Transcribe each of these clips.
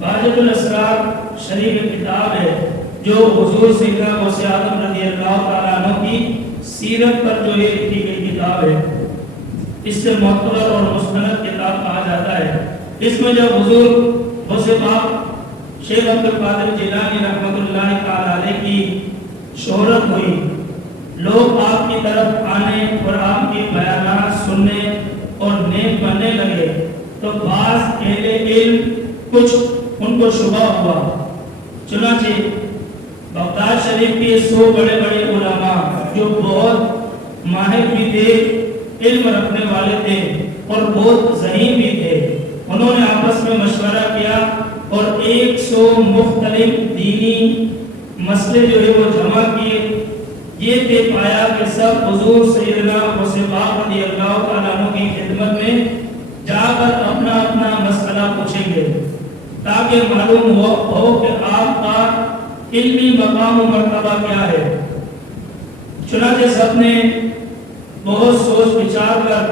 بہجت الاسرار شریف کتاب ہے جو حضور سیدنا غوث اعظم رضی اللہ تعالیٰ عنہ کی سیرت پر جو یہ لکھی گئی کتاب ہے، اس سے معتبر اور مستند کتاب کہا جاتا ہے۔ اس میں جب حضور غوث پاک شیخ عبد القادر جیلانی رحمۃ اللہ تعالیٰ علیہ کی شہرت ہوئی، لوگ آپ کی طرف آنے اور آپ کے بیانات سننے اور نیک بننے لگے، تو بعض اہل علم کچھ ان کو شبہ ہوا۔ چنانچہ بغداد شریف کے 100 بڑے بڑے علماء جو بہت ماہر بھی تھے، علم رکھنے والے تھے اور بہت ذہین بھی تھے، انہوں نے آپس میں مشورہ کیا اور 100 مختلف دینی مسئلے جو ہے وہ جمع کیے۔ یہ طے پایا کہ سب حضور سیدنا غوث پاک رضی اللہ تعالیٰ عنہ کی خدمت میں جا کر اپنا اپنا مسئلہ پوچھیں گے، تاکہ معلوم ہو کہ آپ کا علمی مقام و مرتبہ کیا ہے۔ چنانچہ سب نے بہت سوچ بچار کر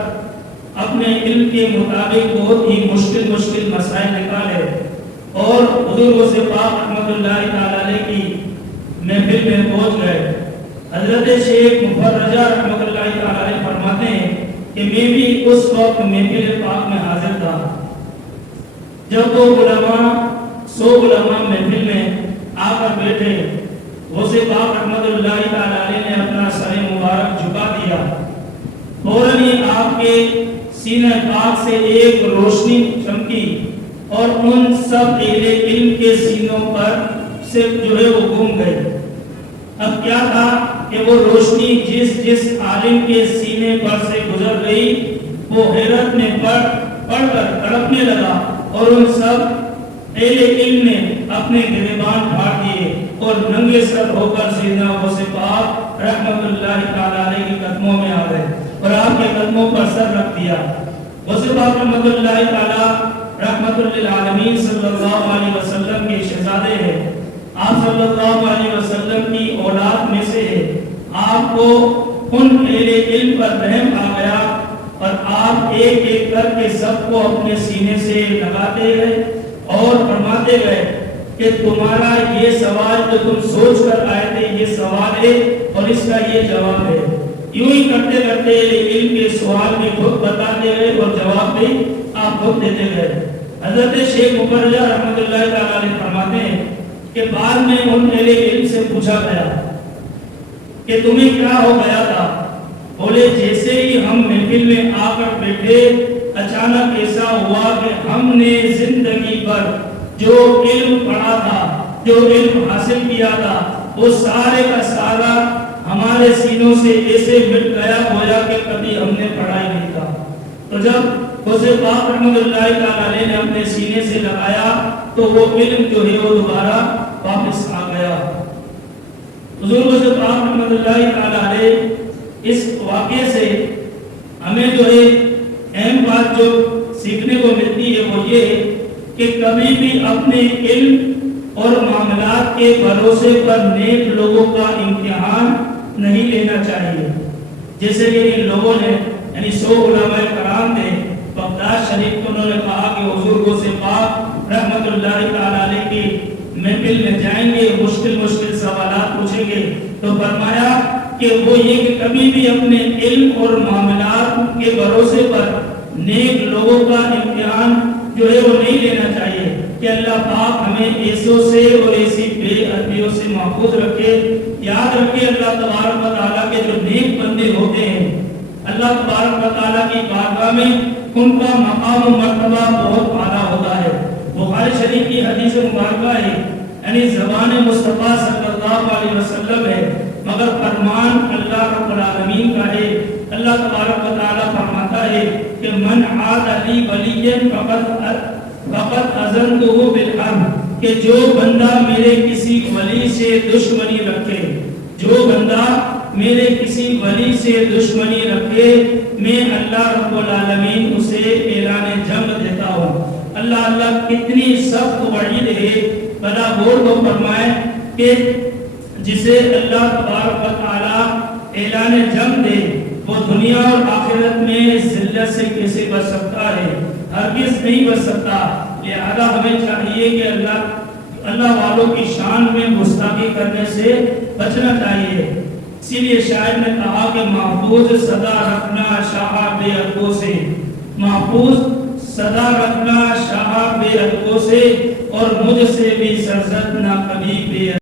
اپنے علم کے مطابق بہت ہی مشکل مسائل نکالے اور حضور غوث پاک رحمۃ اللہ تعالیٰ علیہ کی محفل میں پہنچ گئے۔ حضرت شیخ مفرجہ رحمۃ اللہ تعالیٰ علیہ فرماتے ہیں کہ میں بھی اس وقت محفل پاک میں حاضر تھا جب وہ علماء 100 علماء محفل میں آ کر بیٹھے۔ غوث پاک رحمۃ اللہ تعالیٰ علیہ نے اپنا سر مبارک جھکا دیا، فوراً ہی آپ کے سینہ پاک سے ایک روشنی چمکی اور ان سب اہل علم کے سینوں پر سے جو ہے وہ گم گئے۔ اب کیا تھا کہ وہ روشنی جس عالم کے سینے پر سے گزر گئی، وہ حیرت میں پڑھ کر تڑپنے لگا اور ان سب اہل علم نے اپنے گریبان پھاڑ دیے اور ننگے سر ہو کر سیدنا غوث پاک رحمۃ اللہ تعالیٰ علیہ کے قدموں میں آ گئے اور آپ کے قدموں پر سر رکھ دیا۔ غوث پاک رحمۃ اللہ تعالیٰ رحمۃ للعالمین صلی اللہ علیہ وسلم کے شہزادے ہیں، آپ صلی اللہ علیہ وسلم کی اولاد میں سے ہے۔ آپ کو ان اہل علم پر رحم آ گیا اور آپ ایک ایک کر کے سب کو اپنے سینے سے لگاتے گئے اور فرماتے گئے کہ تمہارا یہ سوال جو تم سوچ کر آئے تھے یہ سوال ہے اور اس کا یہ جواب ہے۔ یوں ہی کرتے کرتے علم کے سوال بھی خود بتاتے گئے اور جواب بھی آپ خود دیتے گئے۔ حضرت شیخ مفرجہ رحمۃ اللہ تعالیٰ علیہ فرماتے ہیں کہ بعد میں ان اہل علم سے پوچھا گیا کہ تمہیں کیا ہو گیا تھا؟ بولے جیسے ہی ہم محفل میں آ کر بیٹھے، اچانک ایسا ہوا کہ ہم نے زندگی پر جو علم پڑھا تھا، جو علم حاصل کیا تھا، وہ سارے کا سارا ہمارے سینوں سے ایسے مٹ گیا گویا کہ کبھی ہم نے پڑھا ہی نہیں تھا۔ تو جب غوث پاک رحمۃ اللہ تعالیٰ علیہ نے اپنے سینے سے لگایا تو وہ علم جو ہے وہ دوبارہ واپس آ گیا۔ حضور غوث پاک رحمۃ اللہ تعالیٰ علیہ اس واقعے سے ہمیں جو ہے اہم بات جو سیکھنے کو ملتی ہے وہ یہ ہے کہ کبھی بھی اپنے علم اور معاملات کے بھروسے پر نیک لوگوں کا امتحان نہیں لینا چاہیے۔ جیسے کہ ان لوگوں نے یعنی 100 علماء کرام تھے، بغداد شریف کو انہوں نے کہا کہ حضور غوث پاک رحمۃ اللہ تعالیٰ علیہ کی محفل میں جائیں گے، مشکل سوالات پوچھیں گے، تو فرمایا کہ وہ یہ کہ کبھی بھی اپنے علم اور معاملات کے بھروسے پر نیک لوگوں کا امتحان جو ہے وہ نہیں لینا چاہیے کہ اللہ پاک ہمیں ایسوں سے اور ایسی بے ادبیوں سے محفوظ رکھے۔ یاد رکھے اللہ تبارک و تعالیٰ کے جو نیک بندے ہوتے ہیں، اللہ تبارک و تعالیٰ کی بارگاہ میں ان کا مقام و مرتبہ بہت اعلیٰ ہوتا ہے۔ بخاری شریف کی حدیث مبارکہ ہے، یعنی زبان مصطفیٰ صلی اللہ علیہ وسلم ہے، مگر فرمان اللہ رب العالمین کا ہے۔ اللہ تبارک و تعالیٰ فرماتا ہے کہ من عاد لی ولیًا فقد اذنتہ بالحرب، کہ جو بندہ میرے کسی ولی سے دشمنی رکھے، جو بندہ میرے کسی ولی سے دشمنی رکھے، میں اللہ رب العالمین اسے اعلان جنگ دیتا ہوں۔ اللہ کتنی سخت وعید ہے، بلا غور تو فرمائے کہ جسے اللہ تبارک و تعالیٰ اعلان جنگ دے وہ دنیا اور آخرت میں ذلت سے کیسے بچ سکتا ہے؟ ہرگز نہیں بچ سکتا۔ لہذا ہمیں چاہیے کہ اللہ والوں کی شان میں گستاخی کرنے سے بچنا چاہیے. اسی لیے شاعر نے کہا کہ محفوظ صدا رکھنا شاہ بے ادبوں سے، محفوظ صدا رکھنا شاہ بے ادبوں سے، اور مجھ سے بھی سرزد نہ کبھی بے